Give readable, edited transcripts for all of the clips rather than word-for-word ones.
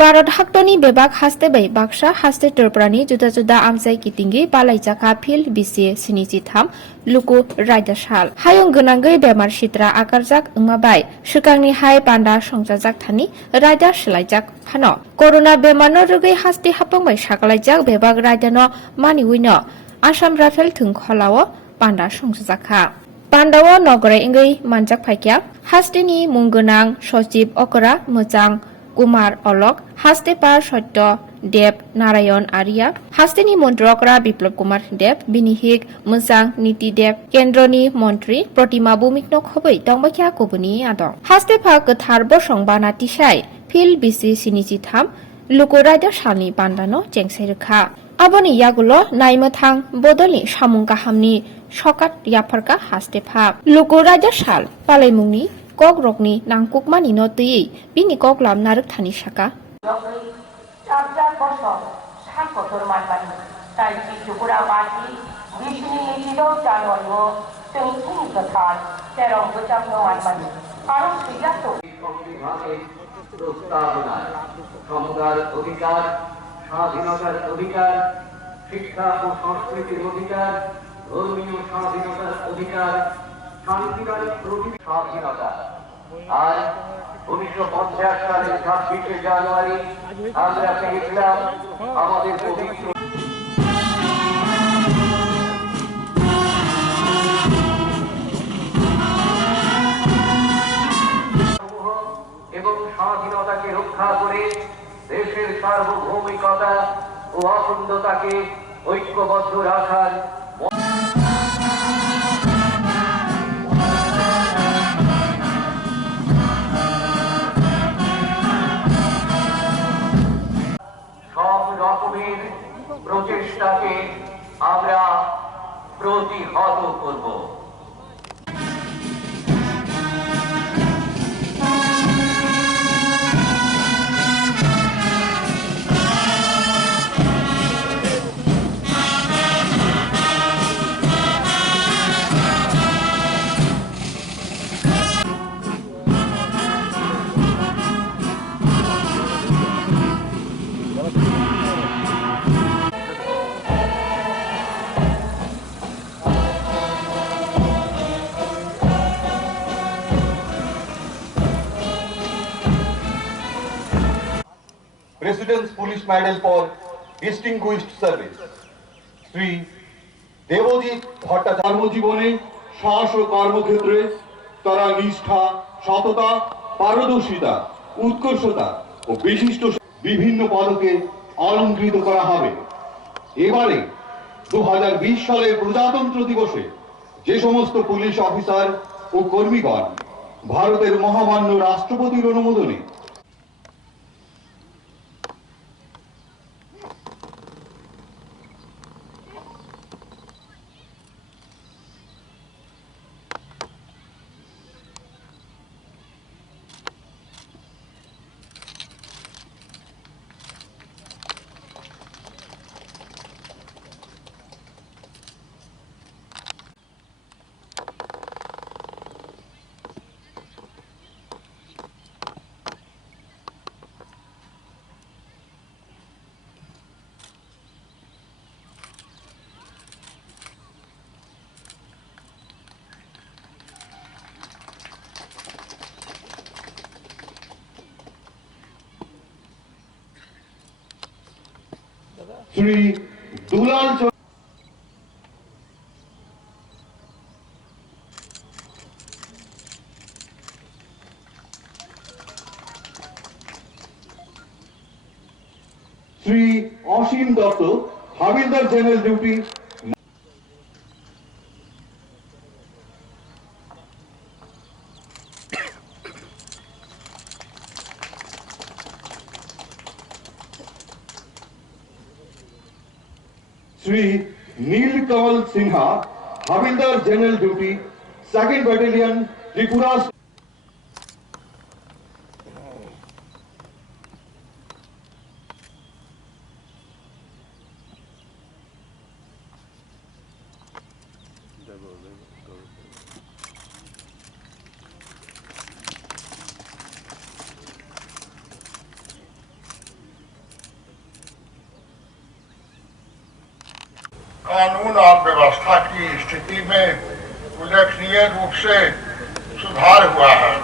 Barat Haktoni bebak haste bai baksa haste terprani juda-juda amsai kitingi balai jaka phil Bisi Snichitham Lukuraida shal hayung gonangai bemar sitra akarjak ungmabai swkangni hai panda songjajak thani raida shlaijak phano corona bemarno rwgui haste hapangbai sakalaijak bebak raidano maniwino Assam rafel Thwngkholao panda songjakha Pandao nograi ingui manjak phaikya hasteni munggonang Sochiv Okra Mochang Kumar Olok, Haste Par Sotto Dev Narayan Arya, Hasteni Montrokra Biplop Kumar Dev, Binihik Musang Niti Dev, Kendroni Montri, Protima Bumikno Khobei, Dongbakia Kobuni Adong. Haste Pa Kathar Bosong Bana Tishai, Phil Bisi Snichitham, Lukuraida Shalni Bandano, Jengserka. Aboni Yagulo, Naimathang, Bodoli, Shamung Kahamni, Shokat Yaparka Haste Pa, Lukuraida Shal, Palemuni, Kok rokni nangkuk mani no tui bini kok lam naruk thani saka চার বছর সাকতর মানবানি তাই ত্রিপুরা মাটি বিষ্ণু নিচিল জানুয়ারি Thwngkhola তেরং বচাগ্ন মানবানি আরো সিজাত সংবিধানের প্রস্তাবনায় সমতার অধিকার স্বাধীনতার অধিকার শিক্ষা ও সংস্কৃতির অধিকার ধর্মীয় স্বাধীনতার অধিকার সাংবিধানিক প্রতি স্বাধীনতা আর 1950 সালের 26শে জানুয়ারি আমরা পেয়েছিলাম আমাদের পবিত্র এবং স্বাধীনতাকে রক্ষা করে দেশের সার্বভৌমিকতা ও অখণ্ডতাকে ঐক্যবদ্ধ রাখার রকমের প্রচেষ্টাকে আমরা প্রতিহত করব President's Police Medal for Distinguished Service. Shri Debjit Bhattacharya কর্মজীবনে সাহস ও কর্মক্ষেত্রে তারা নিষ্ঠা সততা পারদর্শিতা উৎকর্ষতা ও বিশিষ্ট বিভিন্ন পদকে অলংকৃত করা হবে এবারে 2020 সালের প্রজাতন্ত্র দিবসে যে সমস্ত পুলিশ অফিসার ও কর্মীগণ ভারতের মহামান্য রাষ্ট্রপতির অনুমোদনে শ্রী দুলাল Shri Asim Datta havildar general duty Shri Nilkamal Sinha havildar general duty 2nd battalion Tripura कानून और व्यवस्था की स्थिति में उल्लेखनीय रूप से सुधार हुआ है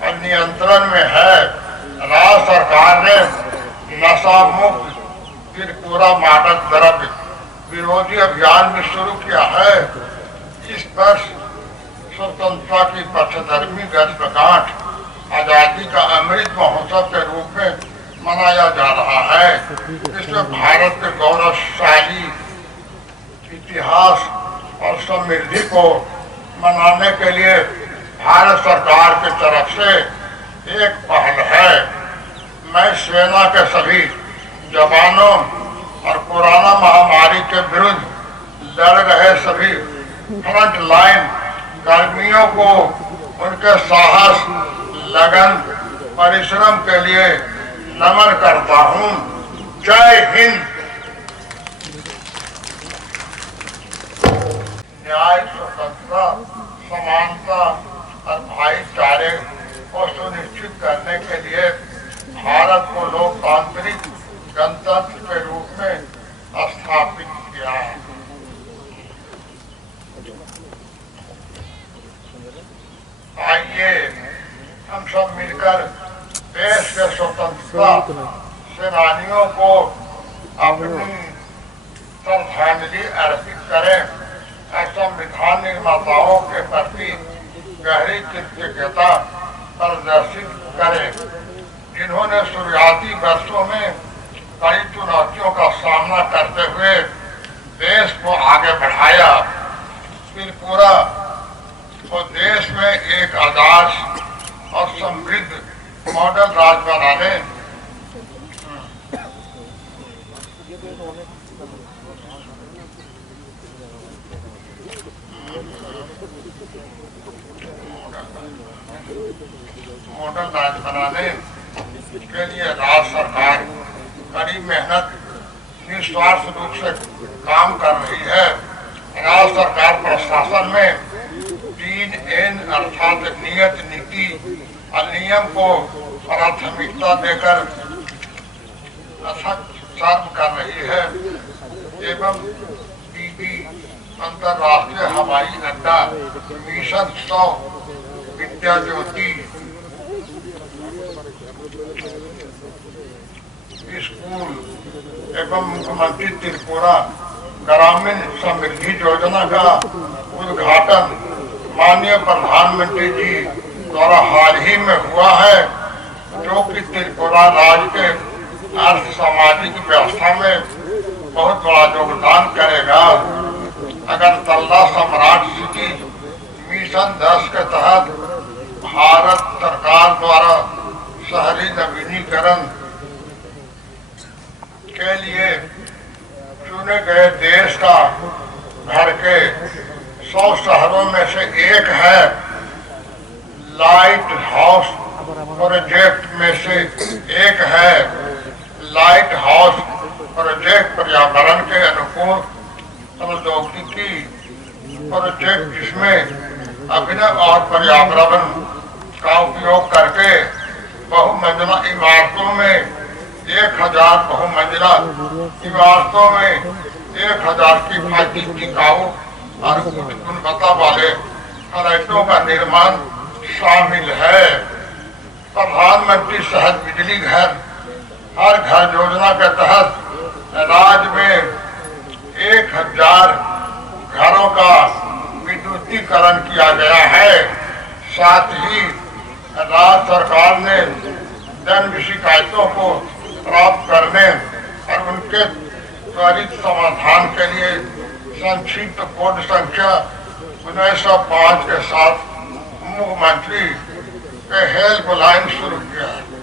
और नियंत्रण में है। राज्य सरकार ने नशा मुक्त त्रिपुरा मादक द्रव्य विरोधी अभियान भी शुरू किया है। इस वर्ष स्वतंत्रता की 75वीं वर्षगांठ आजादी का अमृत महोत्सव के रूप में मनाया जा रहा है। इसमें भारत के गौरवशाली इतिहास और समृद्धि को मनाने के लिए भारत सरकार की तरफ से एक पहल है। मैं सेना के सभी जवानों और कोरोना महामारी के विरुद्ध लड़ रहे सभी फ्रंट लाइन कर्मियों को उनके साहस, लगन, परिश्रम के लिए नमन करता हूँ। जय हिंद। न्याय, स्वतंत्रता, समानता और भाईचारे को सुनिश्चित करने के लिए भारत को लोकतांत्रिक गणतंत्र के रूप में स्थापित किया है। आइए हम सब मिलकर देश के स्वतंत्रता सेनानियों को अपनी श्रद्धांजलि अर्पित करें और संविधान निर्माताओं के प्रति गहरी कृतज्ञता प्रदर्शित करें, जिन्होंने शुरुआती वर्षों में कई चुनौतियों का सामना करते हुए देश को आगे बढ़ाया। त्रिपुरा को देश में एक आदर्श और समृद्ध मॉडल राज्य बनाने के लिए राज्य सरकार कड़ी मेहनत निस्वार्थ रूप से काम कर रही है। राज्य सरकार प्रशासन में 3N अर्थात नियत, नीति और नियम को प्राथमिकता देकर अथक कर्म कर रही है एवं बीबी अंतर्राष्ट्रीय हवाई अड्डा, मिशन 100, विद्या ज्योति स्कूल एवं मुख्यमंत्री त्रिपुरा ग्रामीण समृद्धि योजना का उद्घाटन माननीय प्रधानमंत्री जी द्वारा हाल ही में हुआ है, जो कि त्रिपुरा राज्य के अर्थ सामाजिक व्यवस्था में बहुत बड़ा योगदान करेगा। अगरतला सम्राट सिटी मिशन 10 के तहत भारत सरकार द्वारा शहरी नवीनीकरण के लिए चुने गए देश का भर के 100 शहरों में से एक है। लाइट हाउस प्रोजेक्ट में से एक है। लाइट हाउस प्रोजेक्ट पर्यावरण के अनुकूल प्रौद्योगिकी प्रोजेक्ट, जिसमें अभिनव और पर्यावरण का उपयोग करके बहुमंजिला इमारतों में 1000 बहुमंजिला इमारतों में 1000 किफायती, टिकाऊ और गुणवत्ता वाले फ्लैटों का निर्माण शामिल है। प्रधानमंत्री शहर बिजली घर हर घर योजना के तहत राज्य में 1000 घरों का विद्युतीकरण किया गया है। साथ ही राज्य सरकार ने जन शिकायतों को प्राप्त करने और उनके त्वरित समाधान के लिए संक्षिप्त कोड संख्या 1905 के साथ मुख्यमंत्री के हेल्पलाइन शुरू किया है।